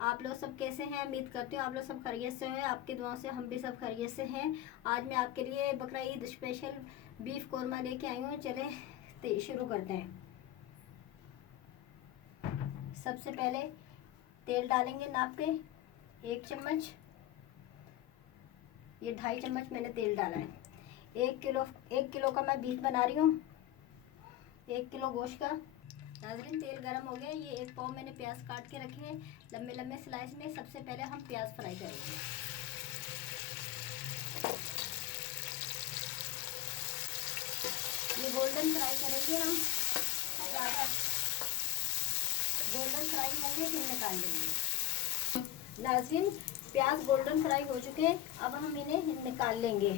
आप लोग सब कैसे हैं? उम्मीद करती हूँ आप लोग सब खैरियत से हैं। आपकी दुआओं से हम भी सब खैरियत से हैं। आज मैं आपके लिए बकरा ईद स्पेशल बीफ कोरमा लेके आई हूँ। चले शुरू करते हैं। सबसे पहले तेल डालेंगे नाप के 1 चम्मच। ये 2.5 चम्मच मैंने तेल डाला है। 1 किलो का मैं बीफ बना रही हूँ, 1 किलो गोश्त का। नाज़रीन तेल गरम हो गया। ये 1 पाव मैंने प्याज काट के रखे हैं लंबे लंबे स्लाइस में। सबसे पहले हम प्याज फ्राई करेंगे। ये गोल्डन फ्राई करेंगे हम, ज़्यादा गोल्डन फ्राई होंगे फिर निकाल लेंगे। नाज़रीन प्याज गोल्डन फ्राई हो चुके हैं, अब हम इन्हें निकाल लेंगे।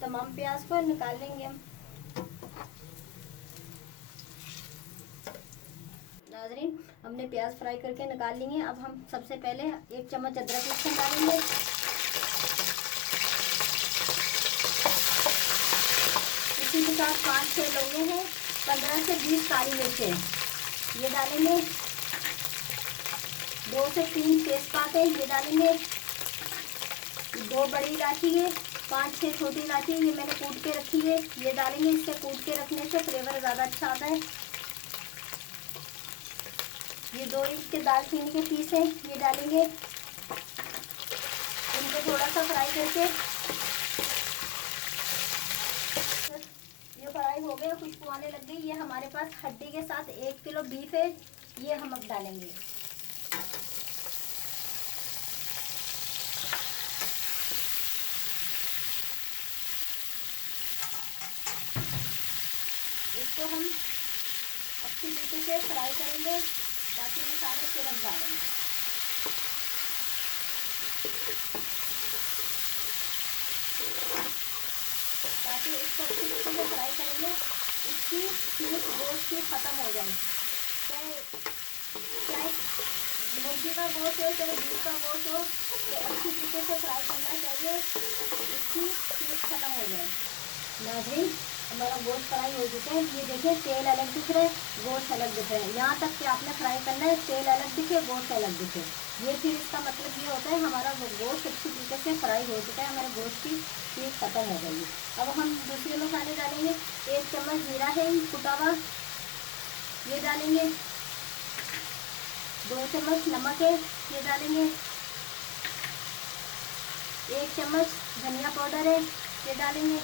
तमाम प्याज को निकाल लेंगे हम। नाज़रीन हमने प्याज फ्राई करके निकाल लिए। अब हम सबसे पहले 1 चम्मच अदरक लहसुन डालेंगे। इसी के साथ 5-6 लौंगे हैं, 15 से 20 काली मिर्चें ये डालेंगे। 2 से 3 तेजपात है ये डालेंगे। 2 बड़ी इलायची है, 5-6 छोटी इलायची ये मैंने कूट के रखी है ये डालेंगे। इससे कूट के रखने से फ्लेवर ज़्यादा अच्छा आता है। ये 2 इंच के दालचीनी के पीस हैं ये डालेंगे। इनको थोड़ा सा फ्राई करके, ये फ्राई हो गया, खुशबू आने लग गई। ये हमारे पास हड्डी के साथ 1 किलो बीफ है, ये हम अब डालेंगे। इसको हम अच्छी तरीके से फ्राई करेंगे, बाकी मसाले फिर हम डालेंगे। ताकि इसको अच्छी तरीके से फ्राई करेंगे, इसकी पीस गोश्त की ख़त्म हो जाए। चाहे मुर्गी का गोश्त हो चाहे बीफ का गोश्त हो, तो अच्छी तरीके से फ्राई करना चाहिए, इसकी पीस ख़त्म हो जाए। नाज़रीन हमारा गोश्त फ्राई हो चुका है। ये देखिए तेल अलग दिख रहा है, गोश्त अलग दिख रहा है। यहाँ तक कि आपने फ्राई करना है, तेल अलग दिखे गोश्त अलग दिखे। ये फिर इसका मतलब ये होता है हमारा गोश्त अच्छी तरीके से फ्राई हो चुका है, हमारे गोश्त की पीस ख़त्म हो गई। अब हम दूसरे मसाले डालेंगे। 1 चम्मच जीरा है कुटा हुआ ये डालेंगे। 2 चम्मच नमक है ये डालेंगे। 1 चम्मच धनिया पाउडर है ये डालेंगे।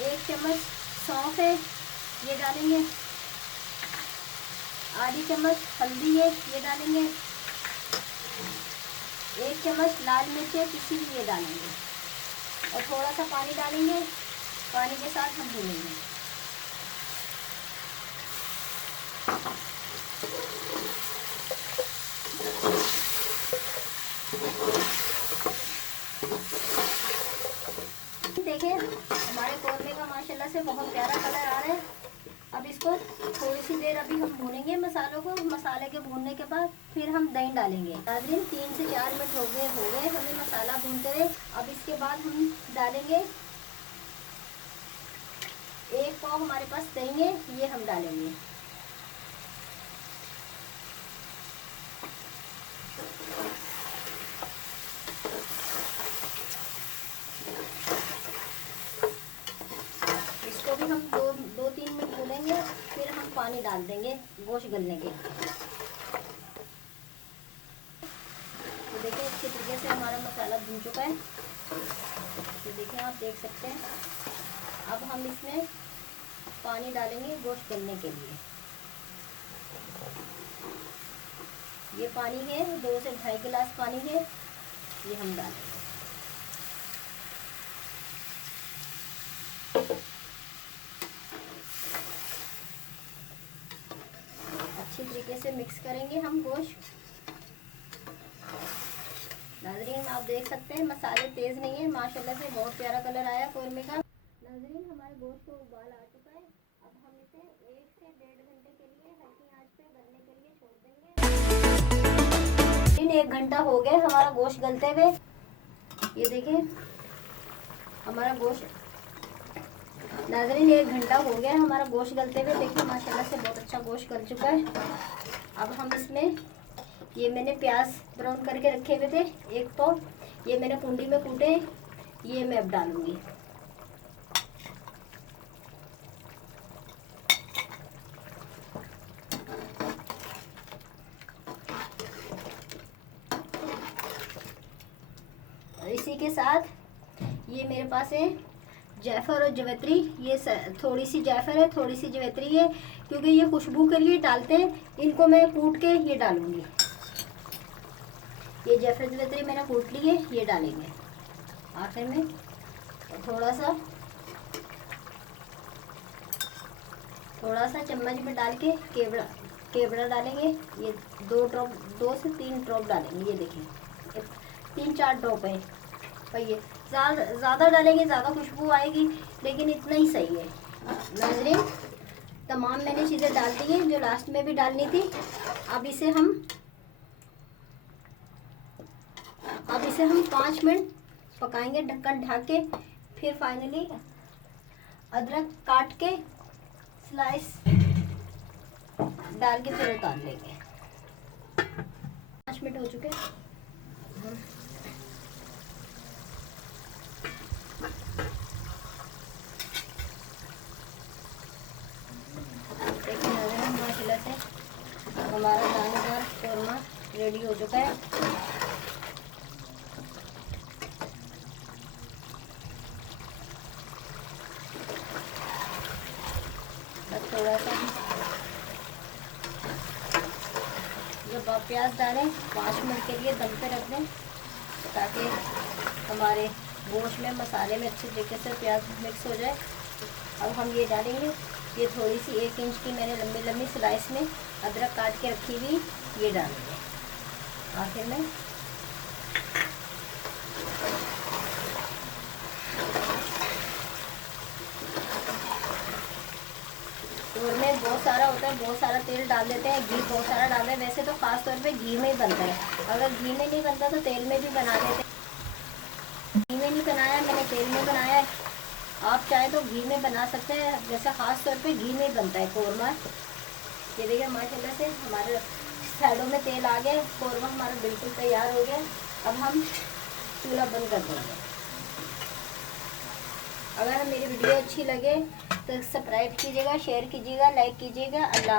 1 चम्मच सौंफ है ये डालेंगे। आधी चम्मच हल्दी है ये डालेंगे। 1 चम्मच लाल मिर्च पिसी हुई ये डालेंगे और थोड़ा सा पानी डालेंगे। पानी के साथ हम भूनेंगे। देखिए हमारे कोरमे का माशाल्लाह से बहुत प्यारा कलर आ रहा है। अब इसको थोड़ी सी देर अभी हम भूनेंगे मसालों को। मसाले के भूनने के बाद फिर हम दही डालेंगे। नाज़रीन 3 से 4 मिनट हो गए हमें मसाला भूनते हुए। अब इसके बाद हम डालेंगे 1 पाव हमारे पास दही है ये हम डालेंगे। इसको भी हम 2-3 मिनट भूनेंगे, फिर हम पानी डाल देंगे गोश्त गलने के। तो देखिए अच्छी तरीके से हमारा मसाला भून चुका है। तो देखिए आप देख सकते हैं। अब हम इसमें पानी डालेंगे गोश्त गलने के लिए। ये पानी है 2 से 2.5 गिलास पानी है ये हम डालेंगे। अच्छी तरीके से मिक्स करेंगे हम गोश्त। नाज़रीन आप देख सकते हैं मसाले तेज़ नहीं है, माशाल्लाह से बहुत प्यारा कलर आया कोरमे का। नाज़रीन हमारे गोश्त को उबाल आ चुका है। अब हम इसे 1 से 1.5 घंटे के लिए हल्की आंच पे गलने के लिए छोड़ देंगे। 1 घंटा हो गया हमारा गोश्त गलते हुए। ये देखिए हमारा गोश्त नाज़रीन 1 घंटा हो गया हमारा गोश्त गलते हुए। देखिए माशाल्लाह से बहुत अच्छा गोश्त गल चुका है। अब हम इसमें ये मैंने प्याज ब्राउन करके रखे हुए थे 1 पाव, ये मैंने कुंडी में कूटे, ये मैं अब डालूंगी। और इसी के साथ ये मेरे पास है जायफल और जवित्री। ये थोड़ी सी जायफल है, थोड़ी सी जवित्री है, क्योंकि ये खुशबू के लिए डालते हैं। इनको मैं कूट के ये डालूंगी। ये जायफल जवित्री मैंने कूट ली है, ये डालेंगे आखिर में। और थोड़ा सा चम्मच में डाल के केवड़ा डालेंगे। ये 2 से 3 ड्रॉप डालेंगे। ये देखिए 3-4 ड्रॉप है पर ये ज़्यादा डालेंगे ज़्यादा खुशबू आएगी, लेकिन इतना ही सही है। नाज़रीन तमाम मैंने चीज़ें डाल दी हैं जो लास्ट में भी डालनी थी। अब इसे हम 5 मिनट पकाएंगे ढक्कन ढक के। फिर फाइनली अदरक काट के स्लाइस डाल के फिर उतार लेंगे। 5 मिनट हो चुके हैं। माशाल्लाह से हमारा दानेदार कौरमा रेडी हो चुका है। बस थोड़ा सा जब आप प्याज डालें 5 मिनट के लिए दम पे रख दें, ताकि हमारे गोश्त में मसाले में अच्छे तरीके से प्याज मिक्स हो जाए। अब हम ये डालेंगे, ये थोड़ी सी 1 इंच की मैंने लंबी लंबी स्लाइस में अदरक काट के रखी हुई, ये डालेंगे आखिर में। कौरमे बहुत सारा होता है, बहुत सारा तेल डाल देते हैं, घी बहुत सारा डालते हैं। वैसे तो ख़ास तौर पे घी में ही बनता है। अगर घी में नहीं बनता तो तेल में भी बना लेते हैं। घी में नहीं बनाया, मैंने तेल में बनाया है। आप चाहे तो घी में बना सकते हैं, जैसे ख़ास तौर पे घी में ही बनता है कौरमा। ये देखिए माशाल्लाह से हमारे साइडों में तेल आ गया, कौरमा हमारा बिल्कुल तैयार हो गया। अब हम चूल्हा बंद कर देंगे। अगर मेरी वीडियो अच्छी लगे तो सब्सक्राइब कीजिएगा, शेयर कीजिएगा, लाइक कीजिएगा। अल्लाह।